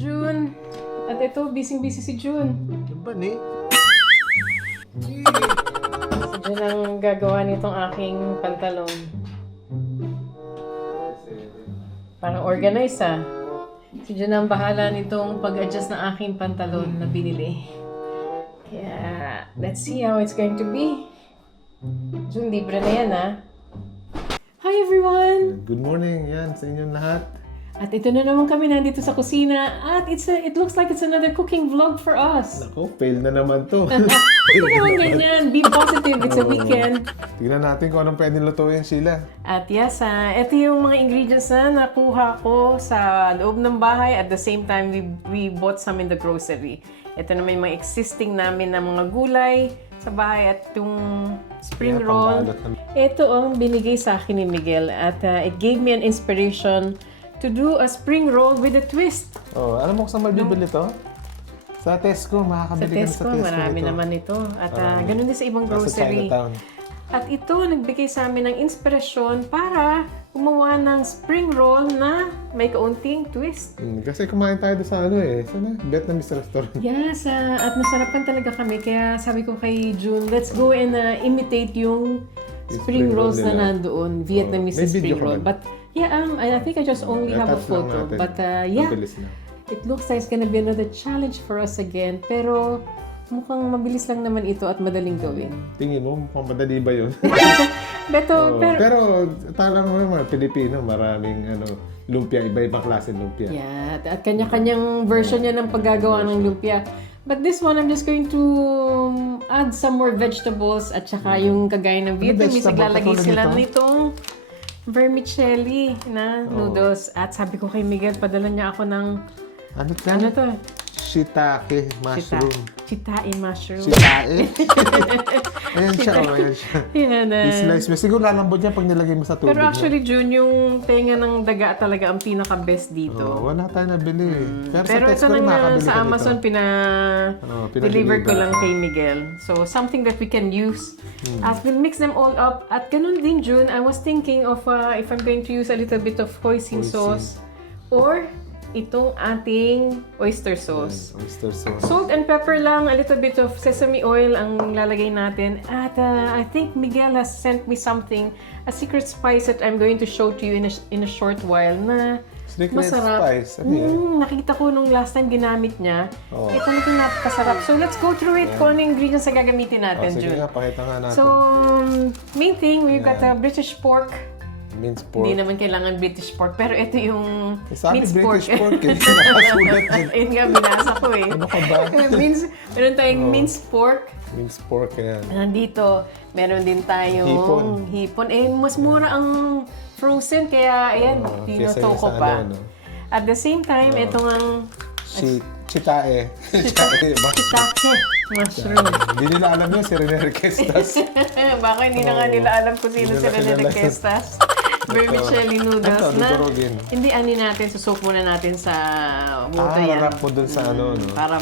June. At ito, busy-busy si June. Yung ba ni? Si June ang gagawa nitong aking pantalon. Parang organized ah. Si June ang bahala nitong pag-adjust ng aking pantalon na binili. Kaya, let's see how it's going to be. June, libre na yan ah. Hi everyone! Good morning, yan sa inyong lahat. At ito na naman kami nandito sa kusina at it looks like it's another cooking vlog for us. Nako, fail na naman to. Ito naman ganyan. Be positive. It's a weekend. Tignan natin kung anong pwede lutuin, Sheila. At yes, ito yung mga ingredients na nakuha ko sa loob ng bahay. At the same time, we bought some in the grocery. Ito naman yung mga existing namin na mga gulay sa bahay at yung spring roll. Ito ang binigay sa akin ni Miguel at it gave me an inspiration to do a spring roll with a twist. Oh, alam mo kung saan mabibili to? Sa Tesco, makakabili ka sa Tesco. Marami naman ito. At ganun din sa ibang grocery. At ito, nagbigay sa amin ng inspirasyon para gumawa ng spring roll na may kaunting twist. Kasi kumain tayo sa Vietnamese restaurant. Yes, at nasarapan talaga kami. Kaya sabi ko kay June, let's go and imitate yung spring rolls na nandoon. Vietnamese spring roll. But yeah, I think I just only have a photo. But yeah, it looks like it's gonna be another challenge for us again. Pero mukhang mabilis lang naman ito at madaling gawin. Tingin mo, mukhang madali ba yun? pero parang mga Pilipino, maraming lumpia, iba-ibang klase lumpia. Yeah, at kanya-kanyang version niya ng paggagawa ng lumpia. But this one, I'm just going to add some more vegetables at saka yung kagaya ng Vietnamese, naglalagay sila nitong vermicelli na noodles. At sabi ko kay Miguel, padala niya ako ng ano to? Shiitake mushroom. Shiitake mushroom. Shiitake? Ayan siya, ayan siya. Yan I-slice mo. Siguro lalambot niya pag nilagay mo sa tubig. Pero actually, June, yung tenga ng daga talaga ang pinaka-best dito. Wala tayo nabili. Pero ito na sa Amazon, deliver ko lang kay Miguel. So, something that we can use. At we'll mix them all up. At ganun din, June, I was thinking of if I'm going to use a little bit of hoisin sauce or itong ating oyster sauce. Oyster sauce. Salt and pepper lang, a little bit of sesame oil ang lalagay natin. At I think Miguel has sent me something, a secret spice that I'm going to show to you in a short while na secret masarap. Spice? Ano yan? Nakita ko nung last time ginamit niya. Ito natin napakasarap. So let's go through it kung ano yung ingredients na gagamitin natin, Sige June. nga, pakita nga natin. So, main thing, we've got a British pork. Minced pork. Hindi naman kailangan British pork, pero ito yung minced pork. British pork. Nakasulat dyan. Ayun nga, binasa ko eh. Ano ka ba? Meron tayong minced pork. Minced pork, yan. Nandito, meron din tayong hipon. Mas mura ang frozen, kaya ayan, pinutong ko pa. At the same time, ito ang Shiitake. Shiitake mushroom. Hindi nila alam yun, si Rene Requestas. Baka hindi na nga nila alam kung sino si Rene Requestas. Vermicelli noodles na. Hindi natin, susok muna natin sa water yan. Harap mo dun sa no? Para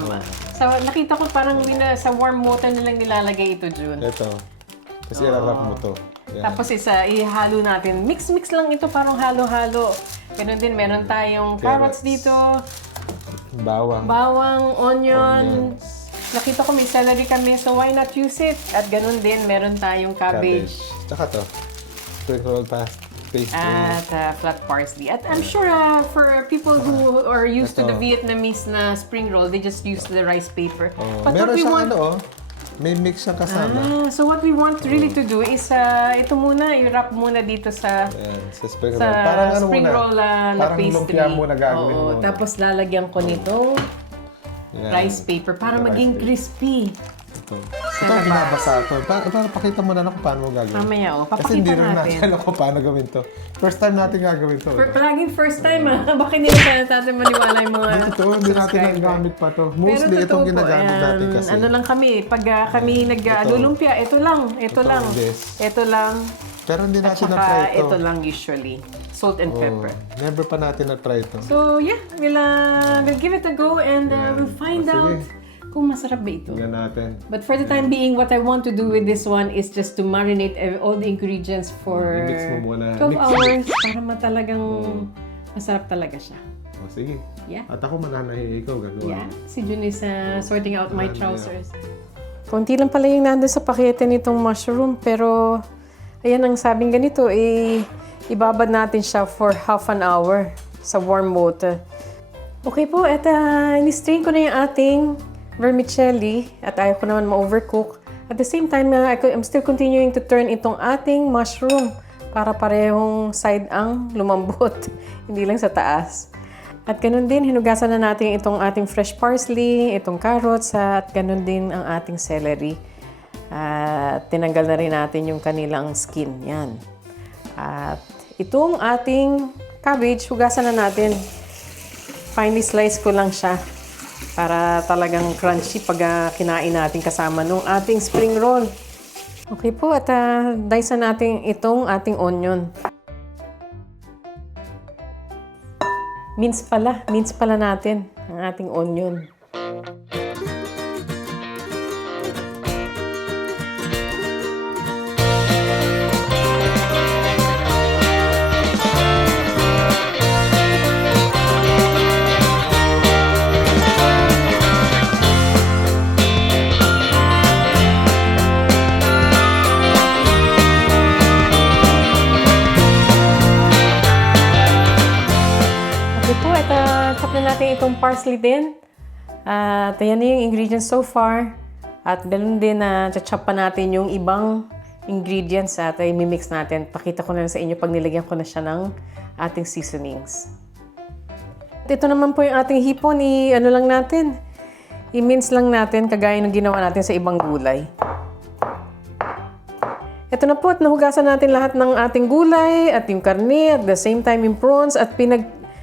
nakita ko parang sa warm water nilang nilalagay ito, June. Ito. Kasi harap mo to. Yan. Tapos ihalo natin. Mix-mix lang ito, parang halo-halo. Ganun din, meron tayong carrots dito. Bawang, onion. Nakita ko may celery kami, so why not use it? At ganun din, meron tayong cabbage. Tsaka to, sprinkled paste. At flat parsley. At I'm sure for people who are used to the Vietnamese na spring roll, they just use the rice paper. But meron what we want, may mix siyang kasama. So what we want really to do is ito muna, i-wrap muna dito sa spring roll. Parang spring roll na pastry. Parang lumpia muna gagawin mo. Tapos lalagyan ko nito rice paper para maging crispy. Ito binabasa ito. Para pakita mo na lang kung paano mo gagawin. Mamaya papakita natin. Kasi hindi rin natin alam kung paano gawin to. First time natin gagawin to. Palaging first time Baka hindi natin maniwala yung mga hindi natin nagamit pa to. Mostly itong ginagamit natin kasi. Ano lang kami, pag kami nag-lumpia, ito lang. Pero hindi natin At na-try ito. ito lang usually. Salt and pepper. Never pa natin na-try ito. So yeah, we'll give it a go and we'll find out kung masarap ba ito. Tingnan natin. But for the time being, what I want to do with this one is just to marinate all the ingredients for 12 hours para talagang masarap talaga siya. Sige. Yeah. At ako mananahi, ikaw gagawa. Yeah. Si Jun is sorting out my trousers. Konti lang pala yung nandun sa pakete nitong mushroom, pero ayan ang sabing ganito, ibabad natin siya for half an hour sa warm water. Okay po, at in-strain ko na yung ating vermicelli at ayaw ko naman ma-overcook. At the same time, I'm still continuing to turn itong ating mushroom para parehong side ang lumambot, hindi lang sa taas. At ganun din, hinugasan na natin itong ating fresh parsley, itong carrots, at ganun din ang ating celery. At tinanggal na rin natin yung kanilang skin. Yan. At itong ating cabbage, hugasan na natin. Finely slice ko lang siya para talagang crunchy pag kinain natin kasama nung ating spring roll. Okay po, at dice na natin itong ating onion. Mince pala natin ang ating onion. Chop na natin itong parsley din. At ayan na yung ingredients so far. At ganun din chop pa natin yung ibang ingredients at i-mix natin. Pakita ko na lang sa inyo pag nilagyan ko na siya ng ating seasonings. At ito naman po yung ating hipon. I-mince lang natin kagaya ng ginawa natin sa ibang gulay. Ito na po at nahugasan natin lahat ng ating gulay at yung karne at the same time yung prawns at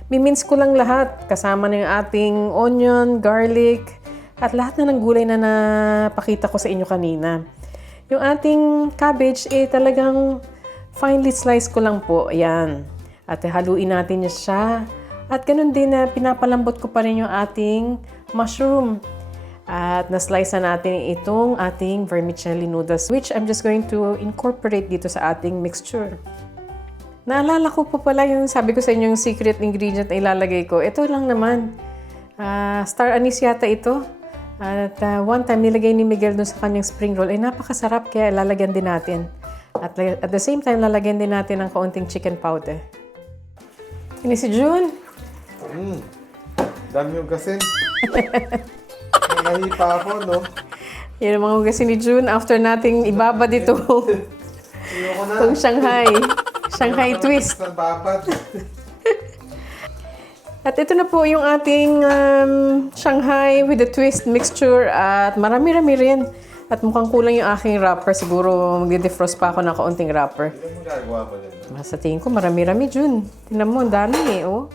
mimince ko lang lahat. Kasama na yung ating onion, garlic, at lahat na ng gulay na napakita ko sa inyo kanina. Yung ating cabbage, talagang finely slice ko lang po. Ayan. At haluin natin siya. At ganun din pinapalambot ko pa rin yung ating mushroom. At na-slice na natin itong ating vermicelli noodles, which I'm just going to incorporate dito sa ating mixture. Naalala ko po pala yung sabi ko sa inyo yung secret ingredient na ilalagay ko. Ito lang naman. Star anise yata ito. At one time nilagay ni Miguel dun sa kanyang spring roll. Napakasarap kaya lalagyan din natin. At the same time lalagyan din natin ng kaunting chicken powder. Ini si June. Dami yung gasin. Nahipa ako, no? Yan ang mga hugasin ni June after nating ibabad ito. Itong Shanghai twist. At ito na po yung ating Shanghai with the twist mixture at marami-rami rin. At mukhang kulang yung aking wrapper. Siguro magde-defrost pa ako ng kaunting wrapper. Ano mo gagawa mo dyan? Sa tingin ko marami-rami, June. Tingnan mo, ang dami oh.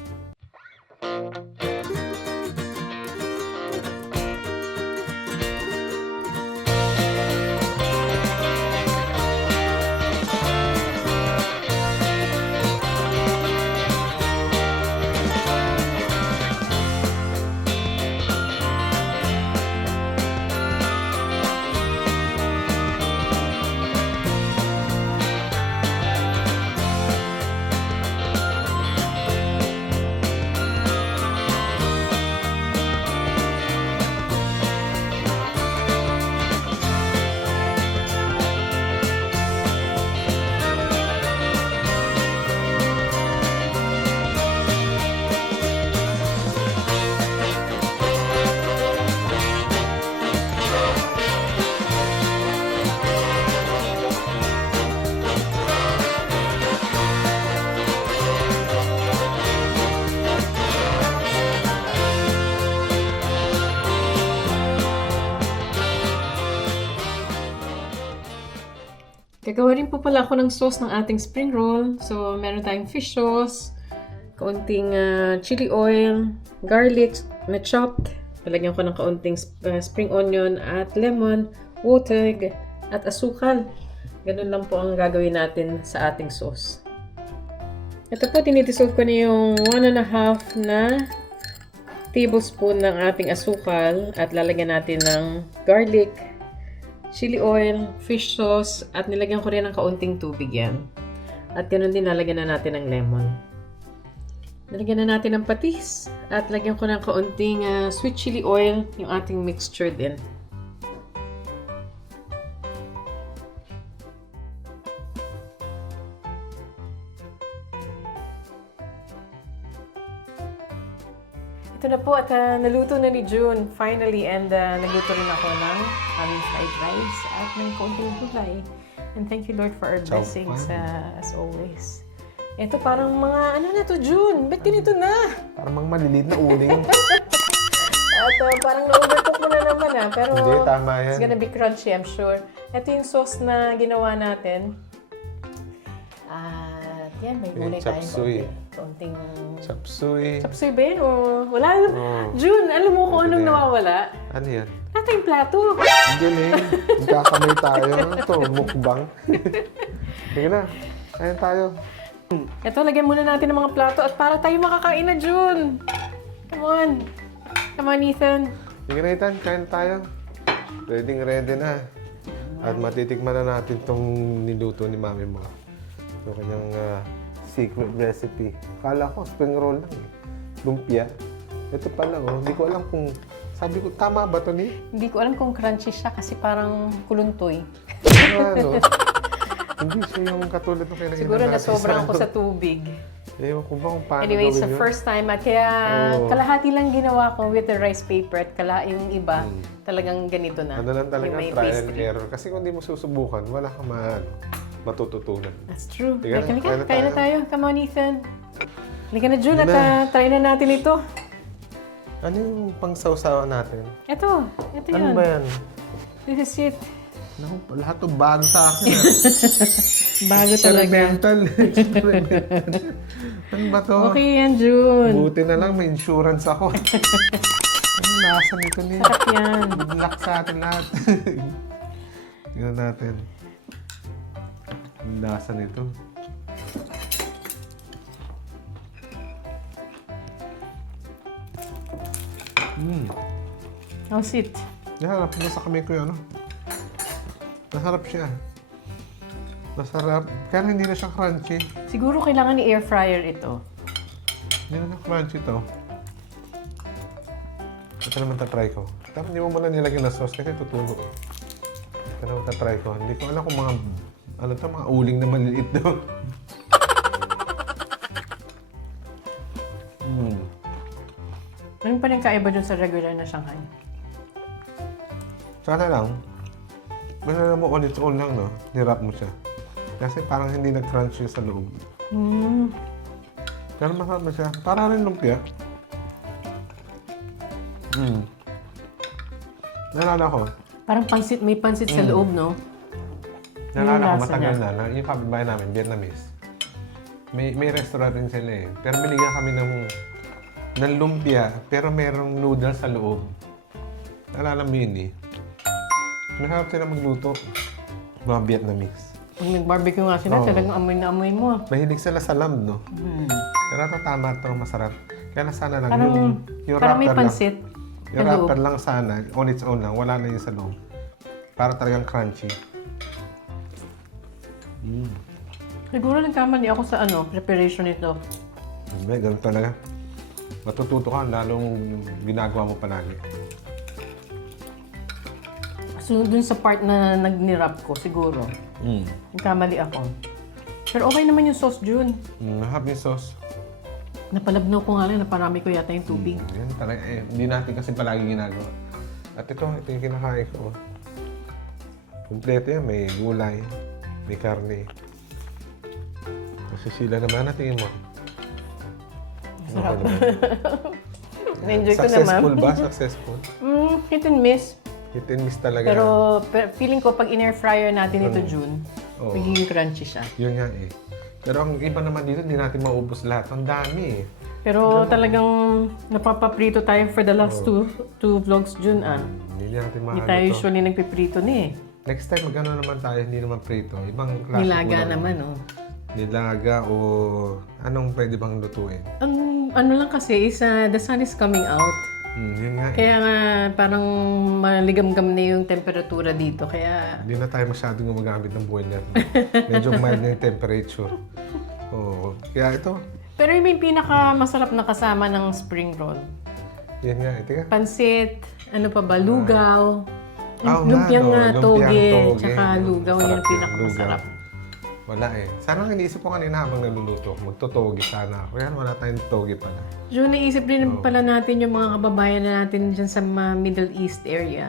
Gagawa rin po pala ako ng sauce ng ating spring roll. So, meron tayong fish sauce, kaunting chili oil, garlic na chopped. Palagyan ko ng kaunting spring onion at lemon, water, at asukal. Ganun lang po ang gagawin natin sa ating sauce. Ito po, dinidissolve ko na yung 1.5 na tablespoon ng ating asukal at lalagyan natin ng garlic, chili oil, fish sauce, at nilagyan ko rin ng kaunting tubig yan. At ganoon din nalagyan na natin ng lemon. Nalagyan na natin ng patis at lagyan ko ng kaunting sweet chili oil yung ating mixture din. Ito na po at naluto na ni June finally and nagluto rin ako ng aming fried rice at ng kaunting gulay. And thank you Lord for our Chow blessings fan. as always. Ito parang mga ano na to June? Ba't ganito na? Parang mga maliliit na uling. At parang na-overcook mo na naman pero Hindi, tama yan. it's gonna be crunchy I'm sure. Ito yung sauce na ginawa natin. At yan, may gulay chop tayong suey. kaunting Chop suey. Chop suey ba yun? O wala na. Oh. June, alam mo kung anong Hindi na yan. nawawala? Ano yan? Wala tayong plato. Galing. Magkakamay tayo. Ito, mukbang. Sige na. Kain tayo. Ito, lagyan muna natin ng mga plato at para tayo makakain na, June. Come on. Come on, Ethan. Sige na, Ethan. Kain tayo. Ready na. At matitikman na natin tong niluto ni mami mo. Yung kanyang secret recipe. Akala ko, spring roll lang eh. Lumpia. Ito pala, oh. Hindi ko alam kung... Sabi ko, tama ba ito ni? Hindi ko alam kung crunchy siya kasi parang kuluntoy. Ano? Hindi siya yung katulad ng kailangan Siguro nasobrang ako sa tubig. Ewan ko ba kung paano Anyway, gawin sa yun? first time at kaya Oo. kalahati lang ginawa ko with the rice paper at yung iba talagang ganito na. Ano lang talaga, Yung may trial and pastry. error. Kasi kung di mo susubukan, wala kang matututunan. That's true. Sige na, Halika, kain na kain na tayo. Come on, Ethan. Halika na, June, Sige at na. try na natin ito. Ano yung pangsawsawa natin? Ito Ano yun. ba yan? This is it. Naku, lahat to bago sa akin. Bago talaga. Experimental. Ano ba to? Okay yan, June. Buti na lang may insurance ako. Ano lasa nito ni? Sarap yan. Good luck sa atin lahat. Tingnan natin. Ang lasa nito. How's it? Naharap, nasa kamay ko yun, ano? Nasarap siya. Masarap. Kaya hindi na siya crunchy. Siguro kailangan ni air fryer ito. Hindi na crunchy to. Ito naman tatry ko. Tapos hindi mo muna nilagyan na sauce kasi tutulo. Ito naman tatry ko. Hindi ko alam kung mga, ano to, mga uling na maliliit daw. Ano pa rin kaiba dun sa regular na Shanghai? Sana lang, ano mo on its own lang, no? Nirap mo siya. Kasi parang hindi nag-crunchy sa loob. Pero masarap na siya. Para rin lumpia. Nalala ko. Parang pansit, may pansit sa loob, no? Nalala ko, lasa matagal niya. na. Yung kapitbahay namin, Vietnamese. May restaurant rin sila eh. Pero binigyan kami ng lumpia, pero merong noodles sa loob. Nalala mo yun eh. Masarap sila magluto. Mga Vietnamese. Pag nag-barbecue nga sila, Oo. talagang amoy na amoy mo. Mahilig sila sa lamb, no? Pero ito tama ito, masarap. Kaya na sana lang, Parang, yung parang may wrapper lang. pansit Yung sa loob. wrapper lang sana, on its own lang, wala na yung sa loob. Para talagang crunchy. Siguro nagkamali ako sa preparation nito. May ganun talaga. Matututo ka, lalong ginagawa mo palagi. So, dun sa part na nag-nirap ko, siguro. Nagkamali ako. Pero okay naman yung sauce, June. Happy sauce. Napalabnaw ko nga lang, naparami ko yata yung tubig. Yan talaga eh. Hindi natin kasi palagi ginagawa. At ito yung kinakain ko. Kompleto yan. May gulay, may karne. Masisila naman natin mo. Sarap. Okay naman. Na-enjoy ko Successful naman. ba? Successful? Hit and miss. Hit and miss talaga. Pero feeling ko pag in-air fryer natin ito, June, Oo. magiging crunchy siya. Yun nga eh. Pero ang iba naman dito, hindi natin maubos lahat. Ang dami eh. Pero talagang napapaprito tayo for the last two vlogs, June, Hindi natin Hindi mahalo tayo to. usually nagpiprito ni eh. Next time, magano naman tayo, hindi naman prito. Ibang klase Nilaga ulam. naman, oh. Nilaga o anong pwede bang lutuin? Ang ano lang kasi is the sun is coming out. Yun nga eh. Kaya nga parang maligam-gam na yung temperatura dito. Kaya Hindi na tayo masyadong gumagamit ng boiler. Medyo mild na yung temperature. Oo. Kaya ito, Pero yung may pinaka-masarap na kasama ng spring roll. Yan nga, tika. Pansit, ano pa ba, lugaw. Oo nga, Lumpiang no, toge, lumpiang toge. tsaka lugaw, yun Masarap ang yun, pinaka-masarap. Wala eh. Sana ang iniisip ko kanina habang naluluto, magtotogi sana ako. Yan, wala tayong togi pala. So, naisip rin pala natin yung mga kababayan na natin dyan sa Middle East area.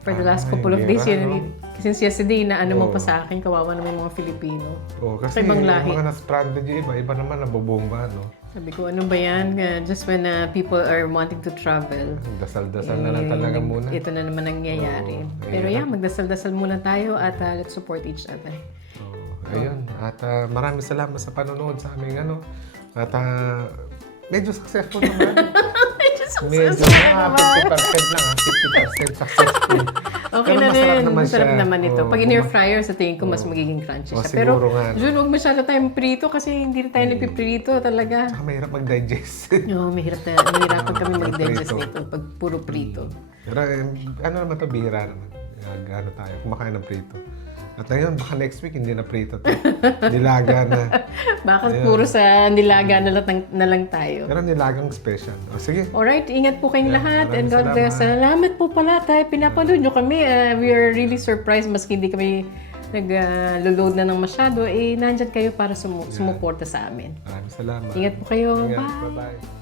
For the last couple of days, yun, since yesterday na ano mo pa sa akin, kawawa naman yung mga Filipino. Oo, kasi Sa ibang yung lahi. mga na-stranded yung iba naman nabobomba, no? Sabi ko, ano ba yan? Just when people are wanting to travel, Dasal-dasal na lang talaga muna. ito na naman nangyayari. Oo, Pero yeah, magdasal-dasal muna tayo at let's support each other. Ayun. At maraming salamat sa panonood sa aming ano. At medyo successful naman. Medyo 50% lang. 50% successful. Okay Pero na masarap rin. naman Masarap siya. naman ito. Oo, Pag in-air fryer, sa tingin ko mas magiging crunchy siya. Pero, siguro nga. Jun, huwag masyado tayong prito kasi hindi rin tayo nagpiprito talaga. Saka mahirap mag-digest. No, mahirapan kami mag-digest Prito. nito pag puro prito. Pero ano naman to, bihira naman. Ano tayo, kumakain ng prito. At ngayon, baka next week hindi na prito to. Nilaga na. Baka puro sa nilaga na lang tayo. Pero nilagang special. O sige. Alright, ingat po kayong lahat and God maraming bless. Salamat po pala tayo. Pinapanood nyo kami. We are really surprised maski hindi kami nag-load na ng masyado. Nandyan kayo para sumuporta sa amin. Maraming salamat. Ingat po kayo. Ingat. Bye! Bye-bye.